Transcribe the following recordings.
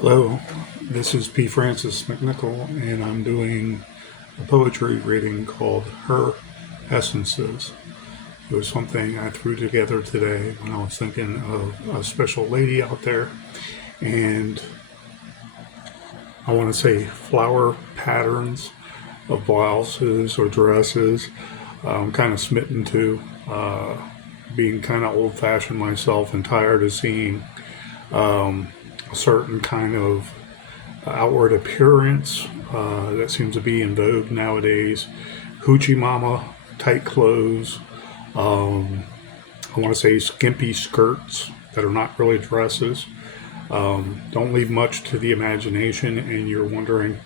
Hello, this is P. Francis McNichol, and I'm doing a poetry reading called Her Essences. It was something I threw together today when I was thinking of a special lady out there, and I want to say flower patterns of blouses or dresses. I'm kind of smitten to being kind of old fashioned myself and tired of seeing a certain kind of outward appearance that seems to be in vogue nowadays. Hoochie mama, tight clothes, I want to say skimpy skirts that are not really dresses. Don't leave much to the imagination, and you're wondering,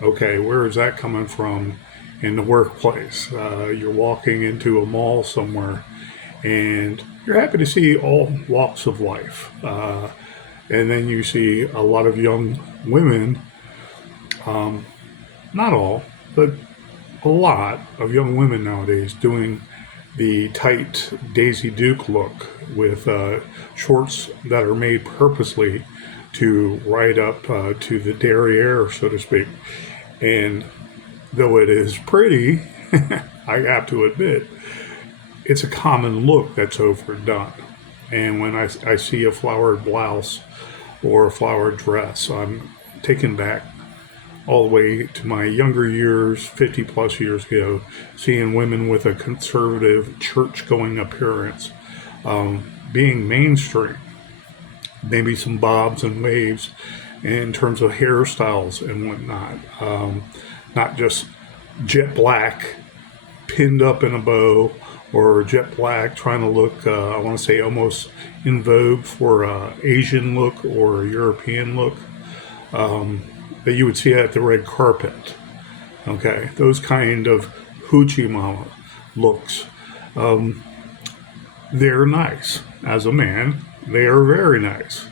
okay, where is that coming from in the workplace? You're walking into a mall somewhere, and you're happy to see all walks of life. And then you see a lot of young women, not all, but a lot of young women nowadays doing the tight Daisy Duke look with shorts that are made purposely to ride up to the derriere, so to speak. And though it is pretty, I have to admit, it's a common look that's overdone. And when I see a flowered blouse or a flowered dress, I'm taken back all the way to my younger years, 50 plus years ago, seeing women with a conservative church going appearance being mainstream. Maybe some bobs and waves in terms of hairstyles and whatnot. Not just jet black pinned up in a bow, or jet black trying to look, I want to say, almost in vogue for a Asian look or a European look that you would see at the red carpet. Okay, those kind of hoochie mama looks. They're nice. As a man, they are very nice,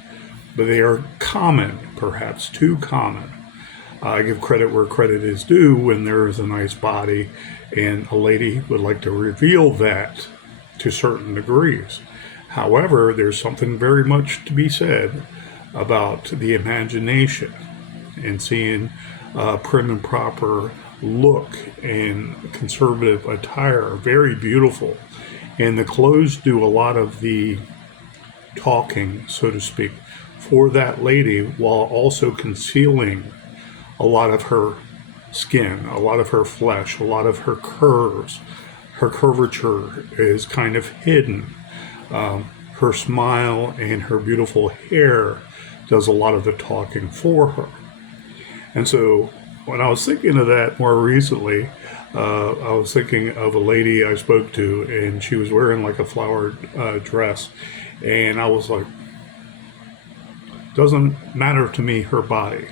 but they are common, perhaps too common. I give credit where credit is due when there is a nice body, and a lady would like to reveal that to certain degrees. However, there's something very much to be said about the imagination and seeing prim and proper look and conservative attire, very beautiful. And the clothes do a lot of the talking, so to speak, for that lady, while also concealing a lot of her skin, a lot of her flesh, a lot of her curves. Her curvature is kind of hidden. Her smile and her beautiful hair does a lot of the talking for her. And so when I was thinking of that more recently, I was thinking of a lady I spoke to, and she was wearing like a flowered dress. And I was like, doesn't matter to me her body.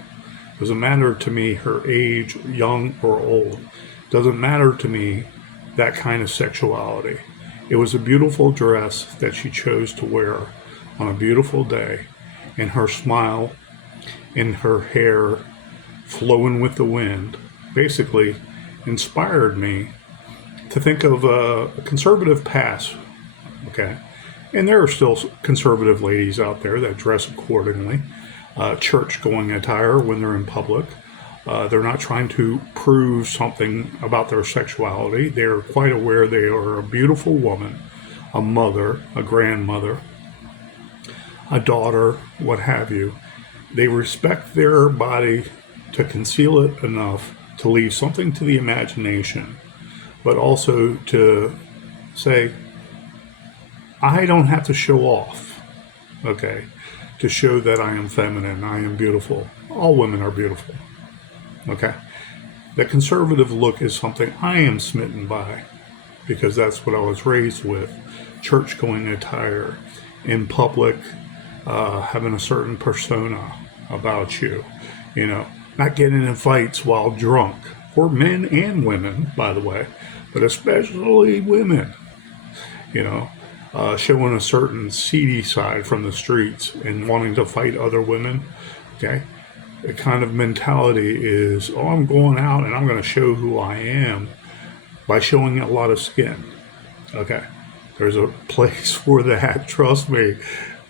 Doesn't matter to me her age, young or old. Doesn't matter to me that kind of sexuality. It was a beautiful dress that she chose to wear on a beautiful day, and her smile and her hair flowing with the wind basically inspired me to think of a conservative past. Okay, and there are still conservative ladies out there that dress accordingly. Church-going attire when they're in public. They're not trying to prove something about their sexuality. They're quite aware they are a beautiful woman, a mother, a grandmother, a daughter, what have you. They respect their body to conceal it enough to leave something to the imagination, but also to say, I don't have to show off, okay, to show that I am feminine, I am beautiful. All women are beautiful, okay? The conservative look is something I am smitten by because that's what I was raised with. Church-going attire, in public, having a certain persona about you, not getting in fights while drunk, for men and women, by the way, but especially women, showing a certain seedy side from the streets and wanting to fight other women. Okay, the kind of mentality is, oh, I'm going out and I'm going to show who I am by showing a lot of skin. Okay, there's a place for that. Trust me,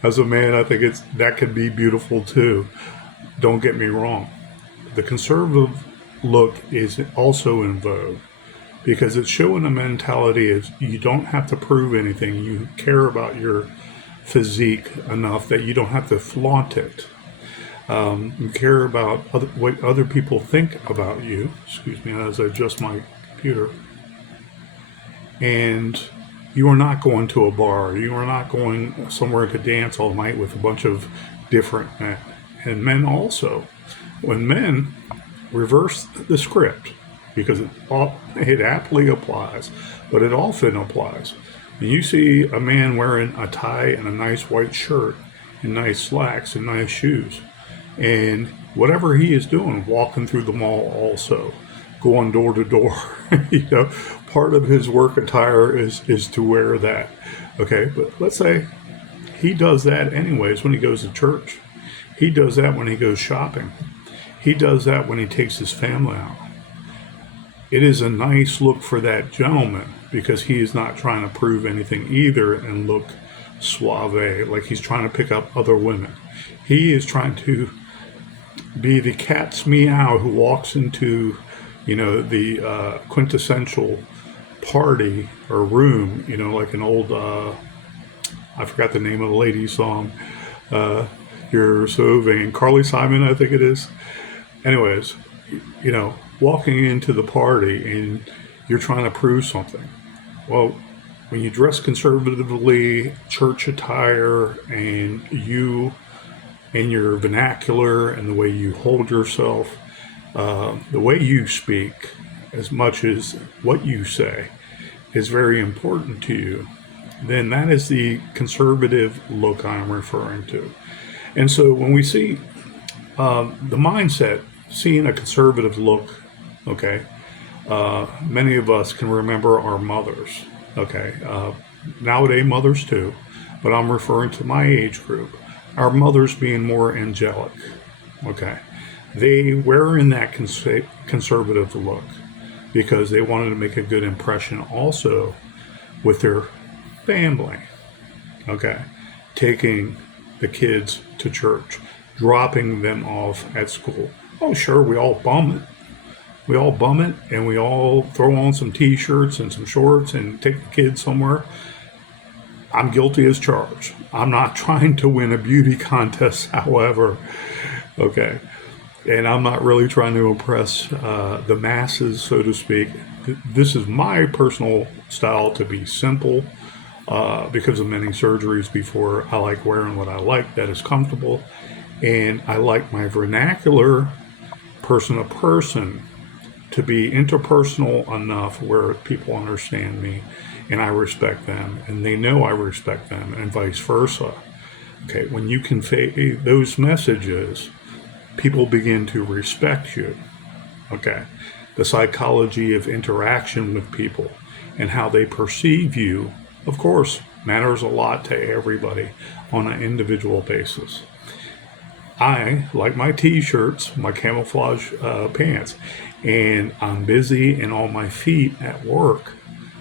as a man, I think that can be beautiful too. Don't get me wrong. The conservative look is also in vogue because it's showing a mentality is you don't have to prove anything. You care about your physique enough that you don't have to flaunt it. You care about what other people think about you. Excuse me as I adjust my computer. And you are not going to a bar. You are not going somewhere to dance all night with a bunch of different men. And men also. When men reverse the script, because it aptly applies, but it often applies. When you see a man wearing a tie and a nice white shirt and nice slacks and nice shoes, and whatever he is doing, walking through the mall also, going door to door, part of his work attire is to wear that. Okay, but let's say he does that anyways when he goes to church. He does that when he goes shopping. He does that when he takes his family out. It is a nice look for that gentleman because he is not trying to prove anything either and look suave, like he's trying to pick up other women. He is trying to be the cat's meow who walks into, the quintessential party or room, like an old, I forgot the name of the lady's song, You're So Vain, Carly Simon, I think it is. Anyways, walking into the party and you're trying to prove something. Well, when you dress conservatively, church attire, and you and your vernacular and the way you hold yourself, the way you speak, as much as what you say, is very important to you, then that is the conservative look I'm referring to. And so when we see the mindset, seeing a conservative look, okay, many of us can remember our mothers, okay, nowadays mothers too, but I'm referring to my age group, our mothers being more angelic, okay. They were in that conservative look because they wanted to make a good impression also with their family, okay, taking the kids to church, dropping them off at school. Oh, sure, we all bum it. We all bum it, and we all throw on some T-shirts and some shorts and take the kids somewhere. I'm guilty as charged. I'm not trying to win a beauty contest, however, okay? And I'm not really trying to impress the masses, so to speak. This is my personal style to be simple because of many surgeries before. I like wearing what I like that is comfortable, and I like my vernacular person to person to be interpersonal enough where people understand me and I respect them and they know I respect them, and vice versa. Okay, when you convey those messages, people begin to respect you. Okay, the psychology of interaction with people and how they perceive you, of course, matters a lot to everybody on an individual basis. I like my T-shirts, my camouflage pants, and I'm busy and on my feet at work.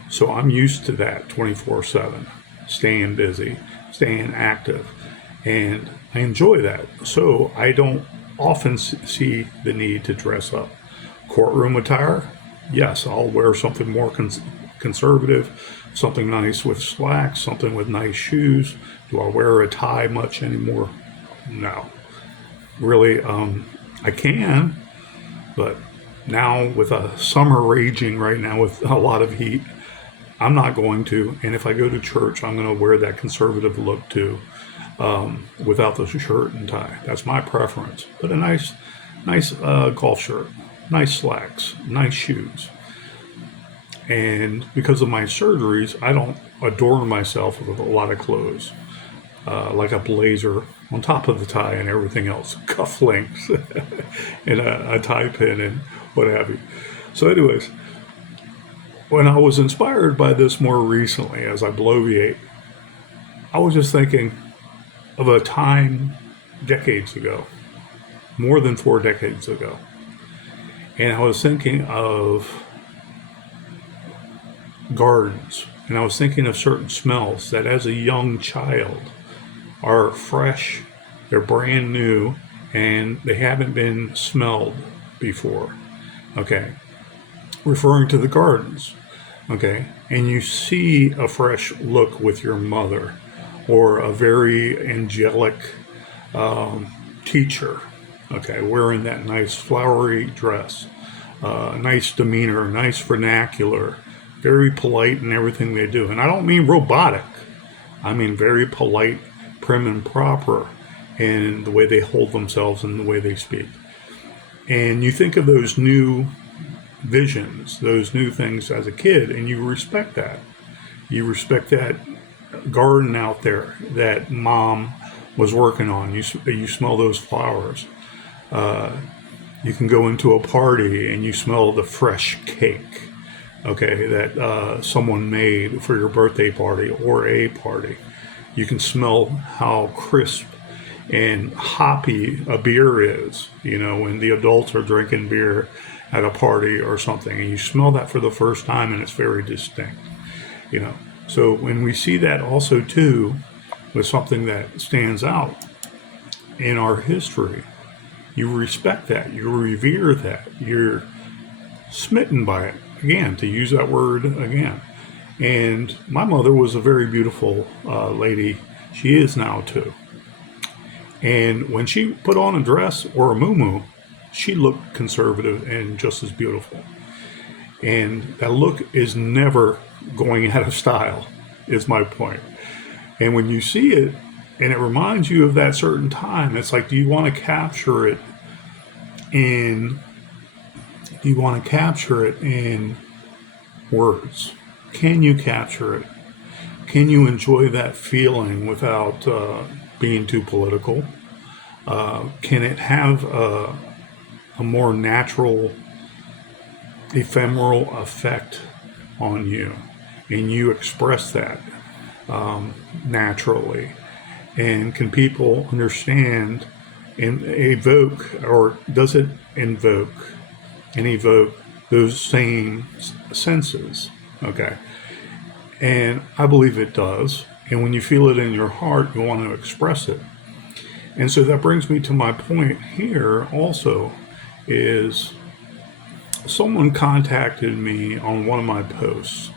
So I'm used to that 24/7, staying busy, staying active, and I enjoy that. So I don't often see the need to dress up. Courtroom attire, yes, I'll wear something more conservative, something nice with slacks, something with nice shoes. Do I wear a tie much anymore? No. Really, I can, but now with a summer raging right now with a lot of heat, I'm not going to. And if I go to church, I'm going to wear that conservative look too, without the shirt and tie. That's my preference. But a nice golf shirt, nice slacks, nice shoes. And because of my surgeries, I don't adorn myself with a lot of clothes, like a blazer on top of the tie and everything else, cufflinks and a tie pin and what have you. So anyways, when I was inspired by this more recently as I bloviate, I was just thinking of a time decades ago, more than 4 decades ago. And I was thinking of gardens, and I was thinking of certain smells that as a young child are fresh, they're brand new, and they haven't been smelled before. Okay, referring to the gardens. Okay, and you see a fresh look with your mother, or a very angelic teacher. Okay, wearing that nice flowery dress, nice demeanor, nice vernacular, very polite in everything they do. And I don't mean robotic. I mean very polite, prim and proper in the way they hold themselves and the way they speak. And you think of those new visions, those new things as a kid, and you respect that. You respect that garden out there that mom was working on. You smell those flowers. You can go into a party and you smell the fresh cake, okay, that someone made for your birthday party or a party. You can smell how crisp and hoppy a beer is, when the adults are drinking beer at a party or something, and you smell that for the first time and it's very distinct, So when we see that also too with something that stands out in our history, you respect that, you revere that, you're smitten by it, again, to use that word again. And my mother was a very beautiful lady. She is now too. And when she put on a dress or a muumuu, she looked conservative and just as beautiful. And that look is never going out of style, is my point. And when you see it, and it reminds you of that certain time, it's like, do you want to capture it in words? Can you capture it? Can you enjoy that feeling without being too political? Can it have a more natural, ephemeral effect on you, and you express that naturally? And can people understand and evoke, or does it invoke and evoke those same senses? Okay. And I believe it does. And when you feel it in your heart, you want to express it. And so that brings me to my point here also, is someone contacted me on one of my posts,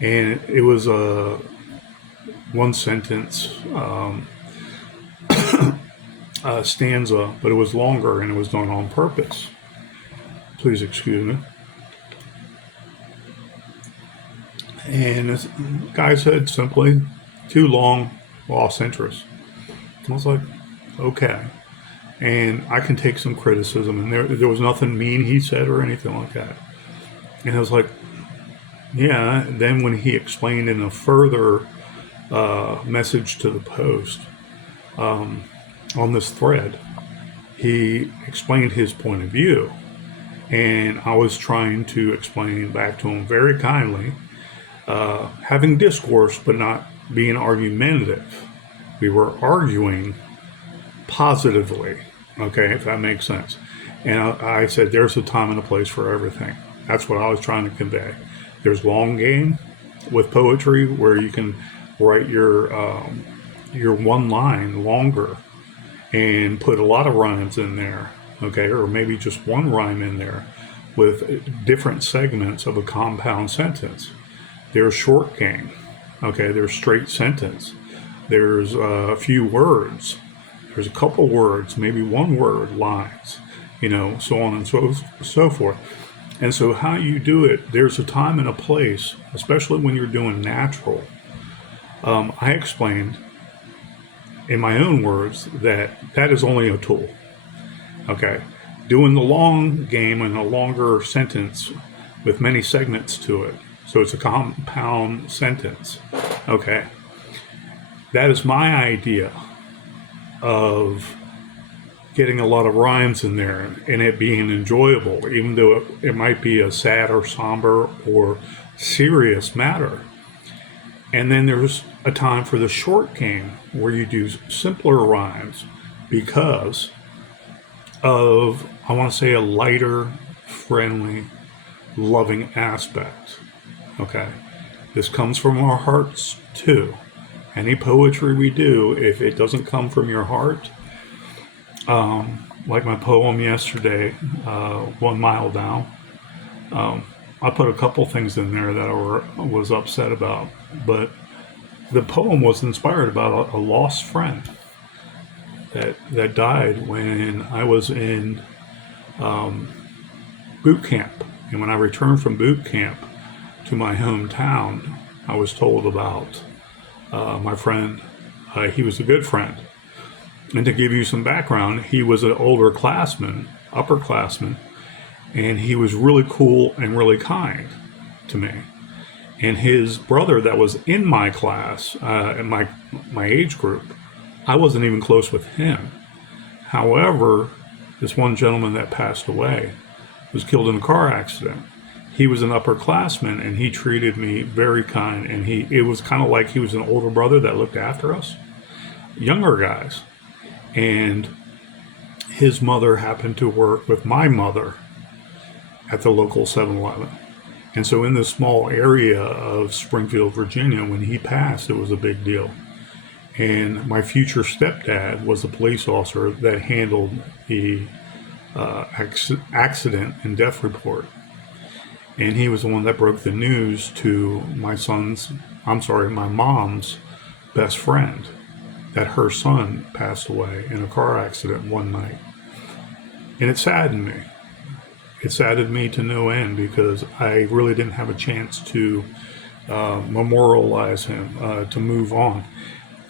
and it was a one sentence stanza, but it was longer and it was done on purpose. Please excuse me. And this guy said simply, too long, lost interest. I was like, okay. And I can take some criticism, and there was nothing mean he said or anything like that. And I was like, yeah. Then when he explained in a further message to the post on this thread, he explained his point of view. And I was trying to explain back to him very kindly, having discourse, but not being argumentative. We were arguing positively, okay, if that makes sense. And I said, there's a time and a place for everything. That's what I was trying to convey. There's long game with poetry, where you can write your one line longer and put a lot of rhymes in there, okay, or maybe just one rhyme in there with different segments of a compound sentence. There's short game, okay, there's straight sentence, there's a few words, there's a couple words, maybe one word, lines, so on and so forth. And so how you do it, there's a time and a place, especially when you're doing natural. I explained in my own words that is only a tool, okay? Doing the long game and a longer sentence with many segments to it, so it's a compound sentence, okay? That is my idea of getting a lot of rhymes in there and it being enjoyable, even though it might be a sad or somber or serious matter. And then there's a time for the short game where you do simpler rhymes because of, I want to say, a lighter, friendly, loving aspect. Okay? This comes from our hearts too. Any poetry we do, if it doesn't come from your heart, Like my poem yesterday, 1 mile down. I put a couple things in there that was upset about, but the poem was inspired about a lost friend that died when I was in boot camp. And when I returned from boot camp to my hometown, I was told about my friend. He was a good friend. And to give you some background, he was an older classman, upperclassman, and he was really cool and really kind to me. And his brother that was in my class, in my age group, I wasn't even close with him. However, this one gentleman that passed away was killed in a car accident. He was an upperclassman, and he treated me very kind. And it was kind of like he was an older brother that looked after us, younger guys. And his mother happened to work with my mother at the local 7-Eleven. And so in this small area of Springfield, Virginia, when he passed, it was a big deal. And my future stepdad was a police officer that handled the accident and death report. And he was the one that broke the news to my mom's best friend, that her son passed away in a car accident one night. And it saddened me. It saddened me to no end because I really didn't have a chance to memorialize him, to move on.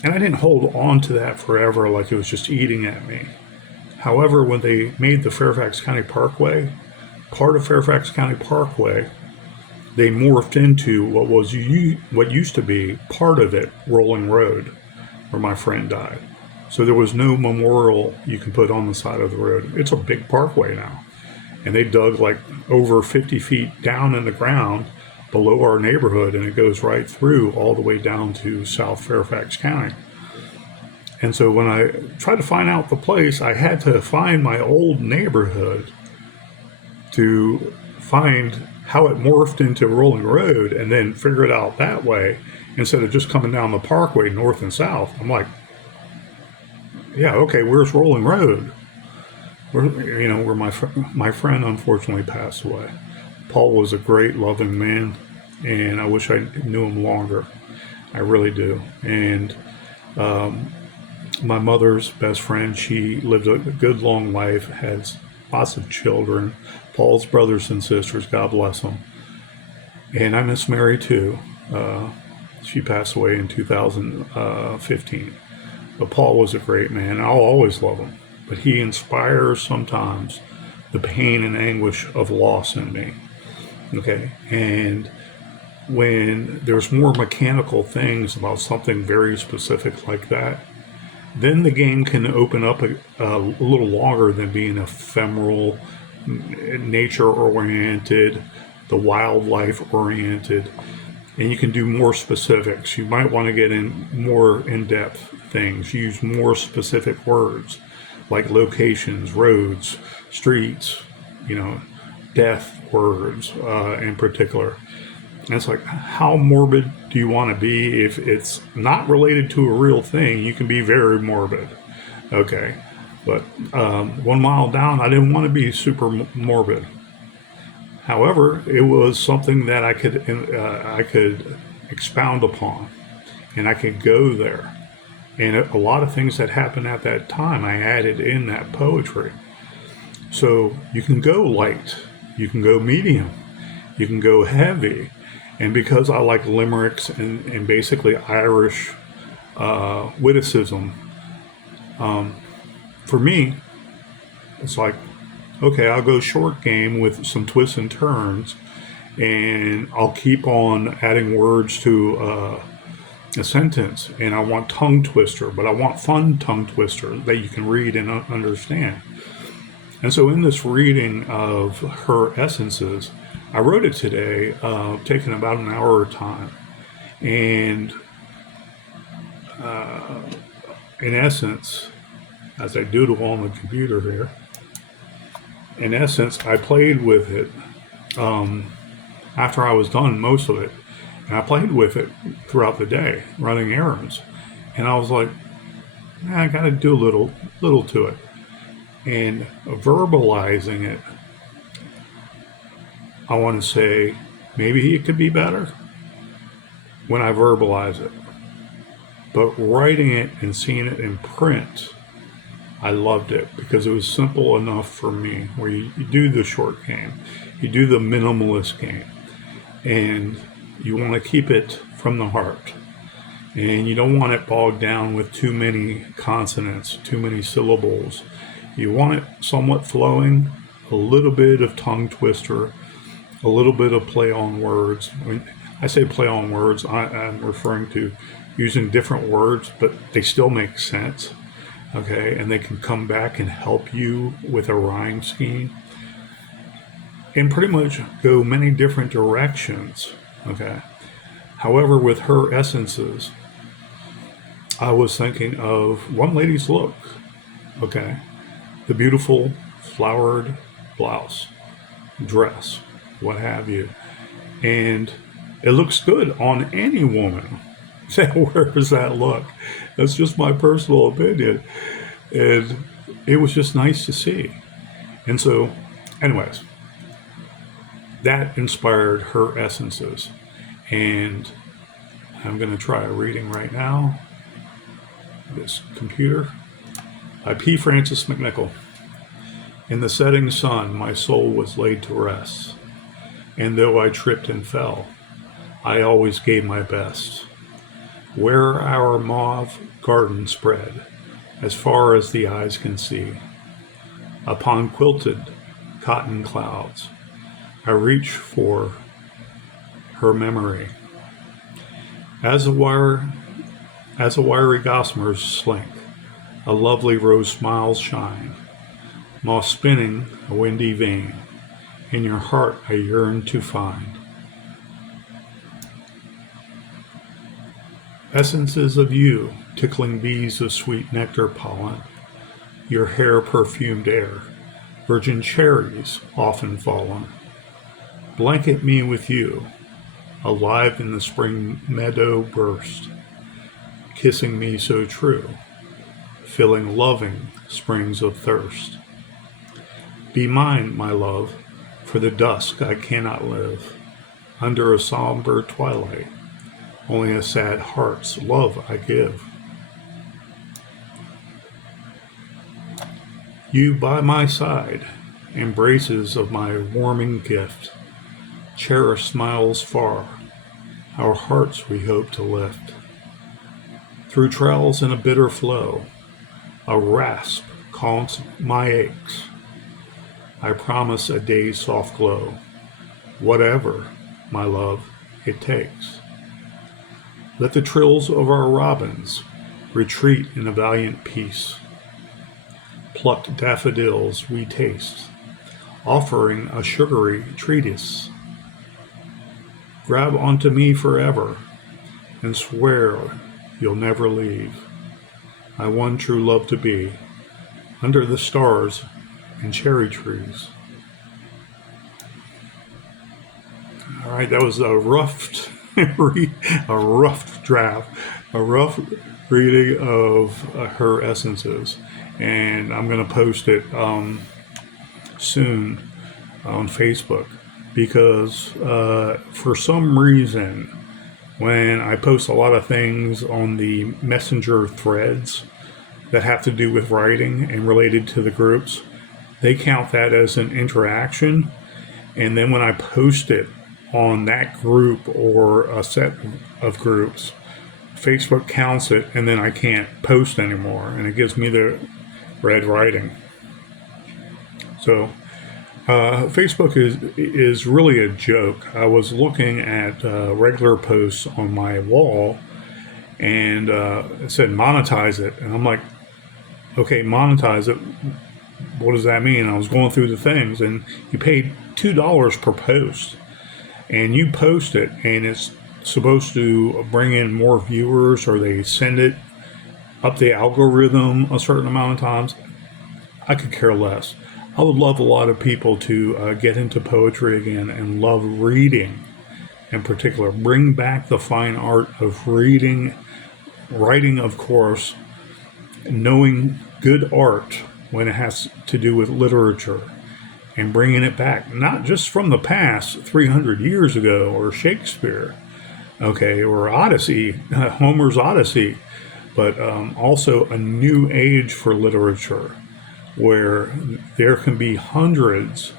And I didn't hold on to that forever like it was just eating at me. However, when they made the Fairfax County Parkway, part of Fairfax County Parkway, they morphed into what used to be part of it, Rolling Road, where my friend died. So there was no memorial you can put on the side of the road. It's a big parkway now. And they dug like over 50 feet down in the ground below our neighborhood, and it goes right through all the way down to South Fairfax County. And so when I tried to find out the place, I had to find my old neighborhood to find how it morphed into Rolling Road and then figure it out that way instead of just coming down the parkway north and south. I'm like, yeah, okay, where's Rolling Road? Where my friend unfortunately passed away. Paul was a great, loving man, and I wish I knew him longer. I really do. And my mother's best friend, she lived a good, long life, has lots of children. Paul's brothers and sisters, God bless them. And I miss Mary too. She passed away in 2015. But Paul was a great man. I'll always love him. But he inspires sometimes the pain and anguish of loss in me. Okay? And when there's more mechanical things about something very specific like that, then the game can open up a little longer than being ephemeral, nature-oriented, the wildlife-oriented, and you can do more specifics. You might want to get in more in-depth things, use more specific words, like locations, roads, streets, death words in particular. And it's like, how morbid do you want to be? If it's not related to a real thing, you can be very morbid. Okay. But 1 mile down, I didn't want to be super morbid. However, it was something that I could expound upon, and I could go there. And a lot of things that happened at that time, I added in that poetry. So you can go light, you can go medium, you can go heavy. And because I like limericks and basically Irish witticism, for me, it's like, okay, I'll go short game with some twists and turns, and I'll keep on adding words to a sentence. And I want tongue twister, but I want fun tongue twister that you can read and understand. And so in this reading of her essences, I wrote it today, taking about an hour of time. And in essence, as I doodle on the computer here, in essence, I played with it after I was done most of it. And I played with it throughout the day, running errands. And I was like, I got to do a little to it. And verbalizing it, I want to say maybe it could be better when I verbalize it. But writing it and seeing it in print, I loved it because it was simple enough for me, where you do the short game, you do the minimalist game, and you want to keep it from the heart. And you don't want it bogged down with too many consonants, too many syllables. You want it somewhat flowing, a little bit of tongue twister, a little bit of play on words. When I say play on words, I'm referring to using different words, but they still make sense, okay? And they can come back and help you with a rhyme scheme. And pretty much go many different directions, okay? However, with her essences, I was thinking of One Lady's Look, okay? The beautiful flowered blouse, dress, what have you. And it looks good on any woman that wears that look. That's just my personal opinion. And it was just nice to see. And so, anyways, that inspired her essences. And I'm going to try a reading right now. This computer. By P. Francis McNichol. In the setting sun, my soul was laid to rest. And though I tripped and fell, I always gave my best. Where our mauve garden spread, as far as the eyes can see, upon quilted cotton clouds, I reach for her memory. As a wiry gossamer's slink, a lovely rose smiles shine, moss spinning a windy vein, in your heart I yearn to find. Essences of you, tickling bees of sweet nectar pollen, your hair perfumed air, virgin cherries often fallen. Blanket me with you, alive in the spring meadow burst, kissing me so true, filling loving springs of thirst. Be mine, my love, for the dusk I cannot live, under a somber twilight, only a sad heart's love I give. You by my side, embraces of my warming gift, cherished smiles far, our hearts we hope to lift. Through trials in a bitter flow, a rasp calms my aches. I promise a day's soft glow, whatever, my love, it takes. Let the trills of our robins retreat in a valiant peace. Plucked daffodils we taste, offering a sugary treatise. Grab onto me forever and swear you'll never leave. I one true love to be, under the stars and cherry trees. All right, that was a rough draft, a rough reading of her essences, and I'm going to post it soon on Facebook, because for some reason, when I post a lot of things on the messenger threads that have to do with writing and related to the groups, they count that as an interaction. And then when I post it on that group or a set of groups, Facebook counts it, and then I can't post anymore, and it gives me the red writing. So Facebook is really a joke. I was looking at regular posts on my wall, and it said monetize it, and I'm like, okay, monetize it. What does that mean? I was going through the things, and you paid $2 per post, and you post it, and it's supposed to bring in more viewers, or they send it up the algorithm a certain amount of times. I could care less. I would love a lot of people to get into poetry again and love reading in particular. Bring back the fine art of reading, writing, of course, knowing good art when it has to do with literature and bringing it back, not just from the past 300 years ago or Shakespeare, okay, or Odyssey, Homer's Odyssey, but also a new age for literature where there can be hundreds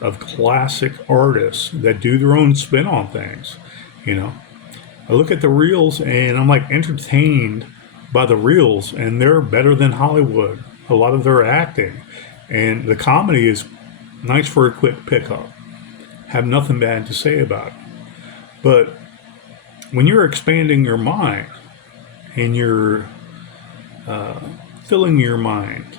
of classic artists that do their own spin on things. You know, I look at the reels and I'm like entertained by the reels, and they're better than Hollywood. A lot of their acting and the comedy is nice for a quick pickup. Have nothing bad to say about it. But when you're expanding your mind and you're filling your mind,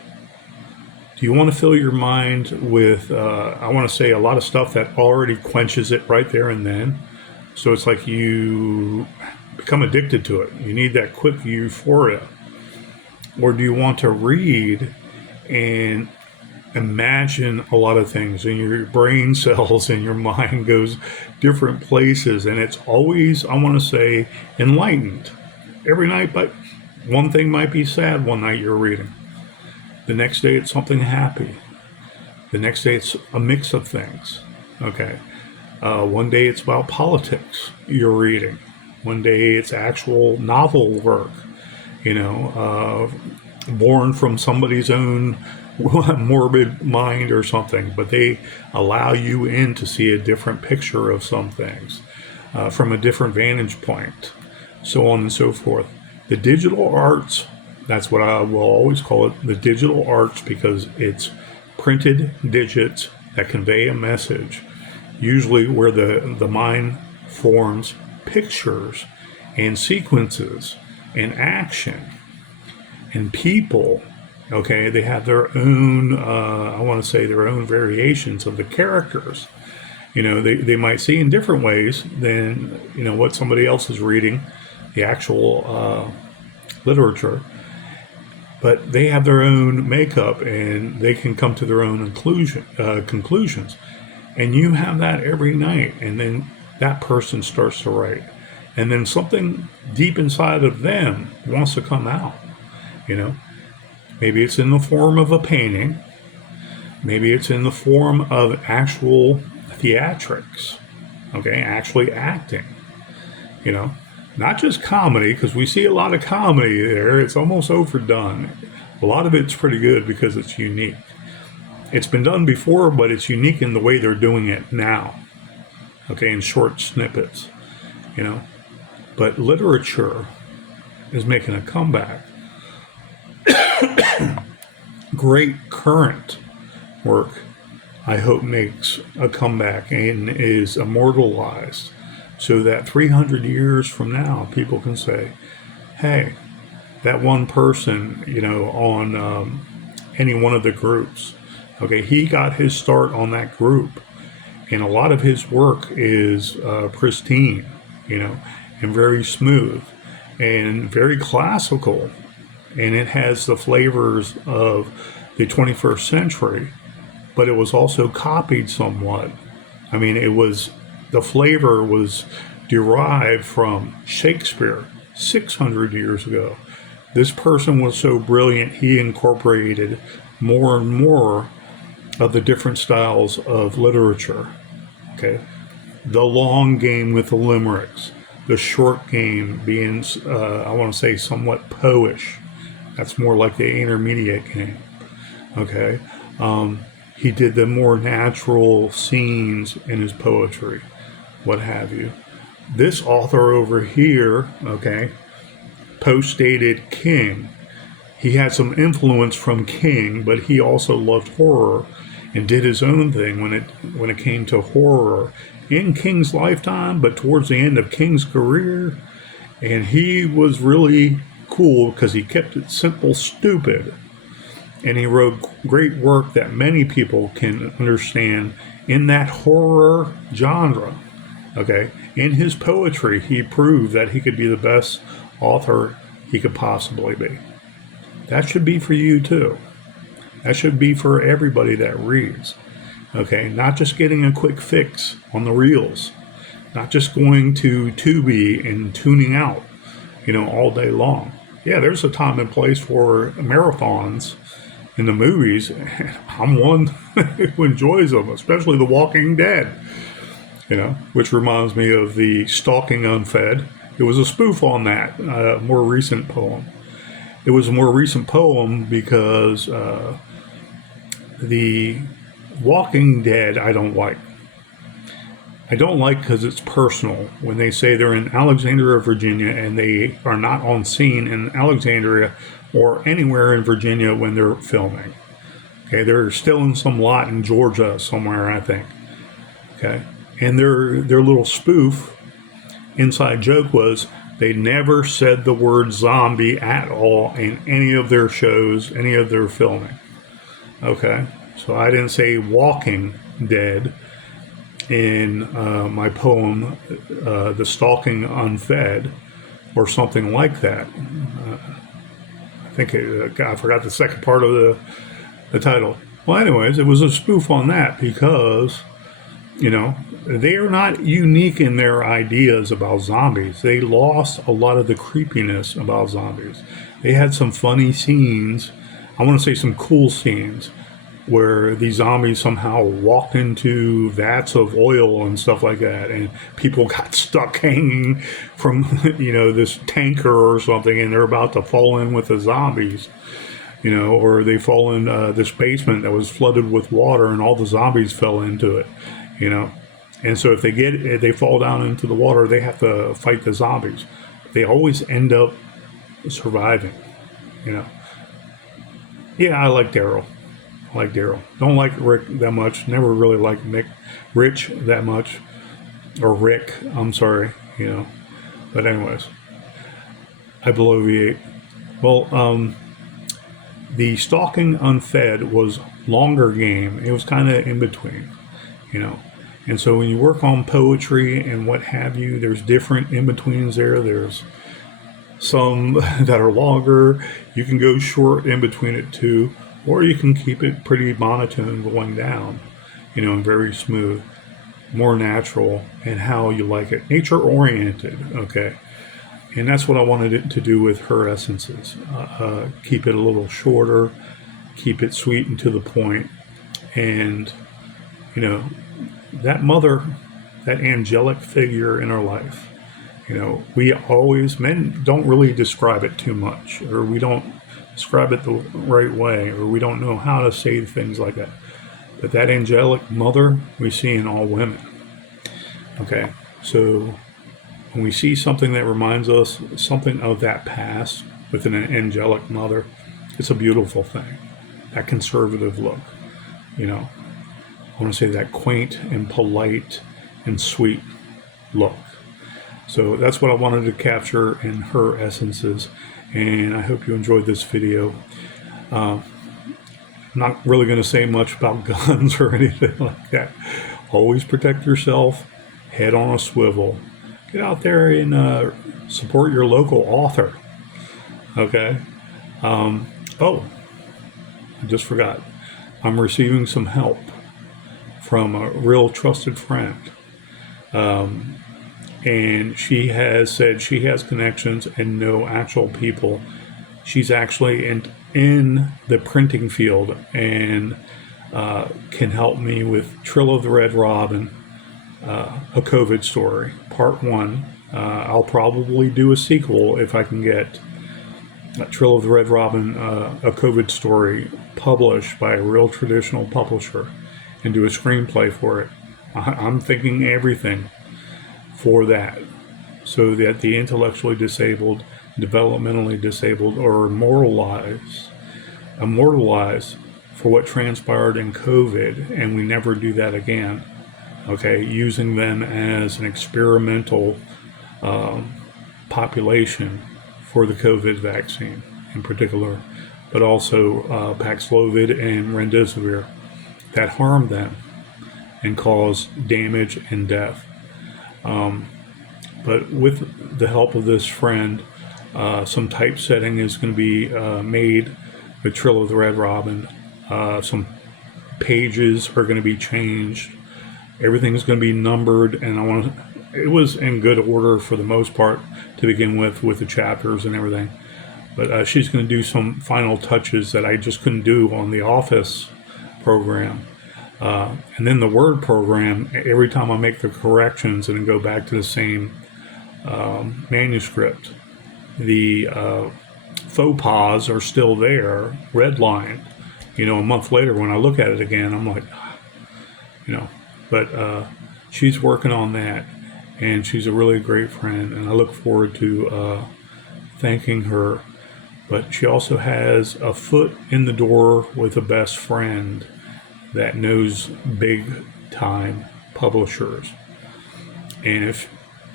do you want to fill your mind with, I want to say, a lot of stuff that already quenches it right there and then? So it's like you become addicted to it. You need that quick euphoria. Or do you want to read and imagine a lot of things, and your brain cells and your mind goes different places, and it's always, I want to say, enlightened every night? But one thing might be sad one night you're reading, the next day it's something happy, the next day it's a mix of things. Okay, one day it's about politics you're reading, one day it's actual novel work, born from somebody's own morbid mind or something, but they allow you in to see a different picture of some things from a different vantage point, so on and so forth. The digital arts, that's what I will always call it, the digital arts, because it's printed digits that convey a message, usually where the mind forms pictures and sequences and action and people. Okay, they have their own, I want to say, their own variations of the characters. They might see in different ways than, what somebody else is reading, the actual literature. But they have their own makeup, and they can come to their own conclusions. And you have that every night, and then that person starts to write. And then something deep inside of them wants to come out, Maybe it's in the form of a painting. Maybe it's in the form of actual theatrics, okay, actually acting, not just comedy, because we see a lot of comedy there. It's almost overdone. A lot of it's pretty good because it's unique. It's been done before, but it's unique in the way they're doing it now, okay, in short snippets, But literature is making a comeback. Great current work, I hope, makes a comeback and is immortalized so that 300 years from now people can say, hey, that one person, on any one of the groups, okay, he got his start on that group, and a lot of his work is pristine, and very smooth and very classical. And it has the flavors of the 21st century, but it was also copied somewhat. I mean, the flavor was derived from Shakespeare 600 years ago. This person was so brilliant, he incorporated more and more of the different styles of literature. Okay, the long game with the limericks, the short game being, I want to say, somewhat poish. That's more like the intermediate game. Okay. He did the more natural scenes in his poetry, what have you. This author over here, okay, post-dated King. He had some influence from King, but he also loved horror and did his own thing when it came to horror in King's lifetime, but towards the end of King's career. And he was really cool because he kept it simple, stupid, and he wrote great work that many people can understand in that horror genre. Okay, in his poetry, he proved that he could be the best author he could possibly be. That should be for you too. That should be for everybody that reads. Okay, not just getting a quick fix on the reels, not just going to Tubi and tuning out, all day long. Yeah, there's a time and place for marathons, in the movies. I'm one who enjoys them, especially The Walking Dead, which reminds me of the Stalking Unfed. It was a spoof on that, more recent poem. It was a more recent poem because the Walking Dead I don't like. I don't like because it's personal. When they say they're in Alexandria, Virginia, and they are not on scene in Alexandria or anywhere in Virginia when they're filming. Okay, they're still in some lot in Georgia somewhere, I think. Okay, and their little spoof, inside joke was they never said the word zombie at all in any of their shows, any of their filming. Okay, so I didn't say Walking Dead in my poem, The Stalking Unfed, or something like that. I forgot the second part of the title. Well, anyways, it was a spoof on that because, they are not unique in their ideas about zombies. They lost a lot of the creepiness about zombies. They had some funny scenes, I want to say some cool scenes, where these zombies somehow walked into vats of oil and stuff like that, and people got stuck hanging from this tanker or something, and they're about to fall in with the zombies, or they fall in this basement that was flooded with water and all the zombies fell into it, and so if they fall down into the water, they have to fight the zombies. They always end up surviving. Yeah, I like Daryl. Don't like Rick that much. Never really liked Rich that much. Or Rick, I'm sorry, But anyways, I bloviate. Well, the Stalking Unfed was longer game. It was kind of in between, And so when you work on poetry and what have you, there's different in-betweens there. There's some that are longer. You can go short in between it too. Or you can keep it pretty monotone going down, and very smooth, more natural, and how you like it. Nature oriented, okay? And that's what I wanted it to do with her essences. Keep it a little shorter, keep it sweet and to the point. And, that mother, that angelic figure in our life, men don't really describe it too much, or we don't describe it the right way, or we don't know how to say things like that. But that angelic mother we see in all women. Okay, so when we see something that reminds us something of that past with an angelic mother, it's a beautiful thing. That conservative look, I want to say that quaint and polite and sweet look. So that's what I wanted to capture in her essences. And I hope you enjoyed this video. I'm not really going to say much about guns or anything like that. Always protect yourself, head on a swivel. Get out there and support your local author. Okay? I just forgot. I'm receiving some help from a real trusted friend. And she has said she has connections and know actual people. She's actually in the printing field and can help me with Trill of the Red Robin, a COVID story, part 1. I'll probably do a sequel if I can get Trill of the Red Robin, a COVID story, published by a real traditional publisher, and do a screenplay for it. I'm thinking everything for that, so that the intellectually disabled, developmentally disabled are immortalized for what transpired in COVID, and we never do that again. Okay, using them as an experimental population for the COVID vaccine in particular, but also Paxlovid and Remdesivir that harmed them and caused damage and death. But with the help of this friend, some typesetting is going to be made with Trill of the Red Robin. Some pages are going to be changed. Everything's going to be numbered, and it was in good order for the most part to begin with the chapters and everything. But she's going to do some final touches that I just couldn't do on the Office program. And then the Word program, every time I make the corrections and go back to the same manuscript, the faux pas are still there, redlined. A month later when I look at it again, I'm like, but she's working on that, and she's a really great friend, and I look forward to thanking her. But she also has a foot in the door with a best friend that knows big time publishers. And if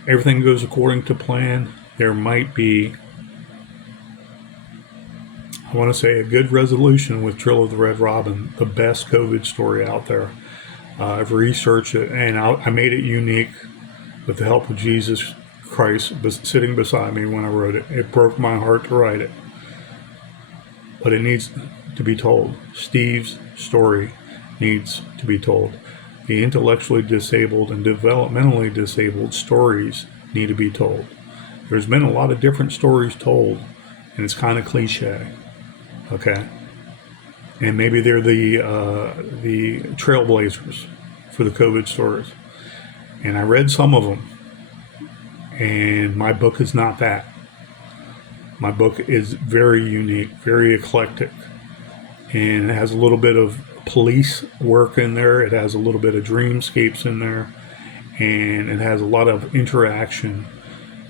everything goes according to plan, there might be, I want to say, a good resolution with Trill of the Red Robin, the best COVID story out there. I've researched it, and I made it unique with the help of Jesus Christ sitting beside me when I wrote it. It broke my heart to write it, but it needs to be told. Steve's story needs to be told. The intellectually disabled and developmentally disabled stories need to be told. There's been a lot of different stories told, and it's kind of cliche. Okay, and maybe they're the trailblazers for the COVID stories. And I read some of them, and my book is not that. My book is very unique, very eclectic, and it has a little bit of police work in there. It has a little bit of dreamscapes in there, and it has a lot of interaction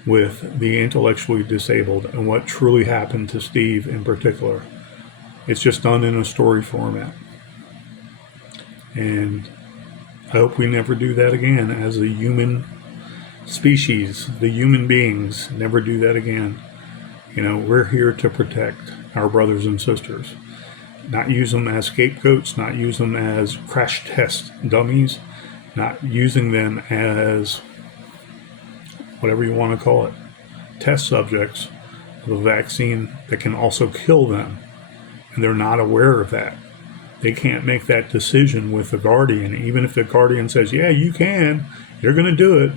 with the intellectually disabled and what truly happened to Steve in particular. It's just done in a story format. And I hope we never do that again as a human species. The human beings never do that again. We're here to protect our brothers and sisters. Not use them as scapegoats, not use them as crash test dummies, not using them as whatever you want to call it, test subjects of a vaccine that can also kill them. And they're not aware of that. They can't make that decision with the guardian. Even if the guardian says, yeah, you can, you're going to do it,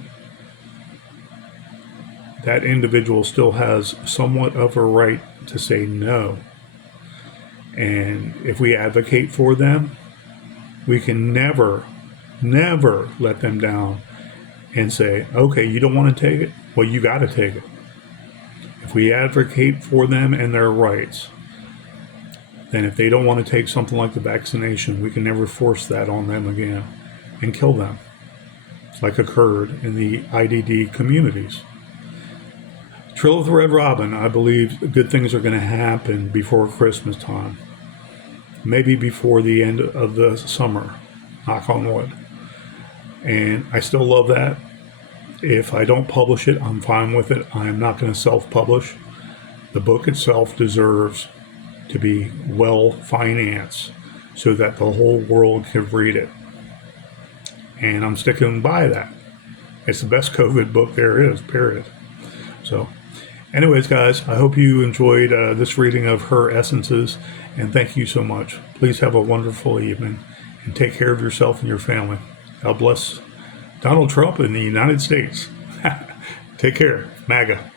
that individual still has somewhat of a right to say no. And if we advocate for them, we can never let them down and say, okay, you don't want to take it? Well, you got to take it. If we advocate for them and their rights, then if they don't want to take something like the vaccination, we can never force that on them again and kill them, like occurred in the IDD communities. Trill of the Red Robin, I believe good things are going to happen before Christmas time. Maybe before the end of the summer, knock on wood. And I still love that. If I don't publish it, I'm fine with it. I am not going to self-publish. The book itself deserves to be well financed so that the whole world can read it. And I'm sticking by that. It's the best COVID book there is, period. So anyways, guys, I hope you enjoyed this reading of her essences, and thank you so much. Please have a wonderful evening, and take care of yourself and your family. God bless Donald Trump in the United States. Take care. MAGA.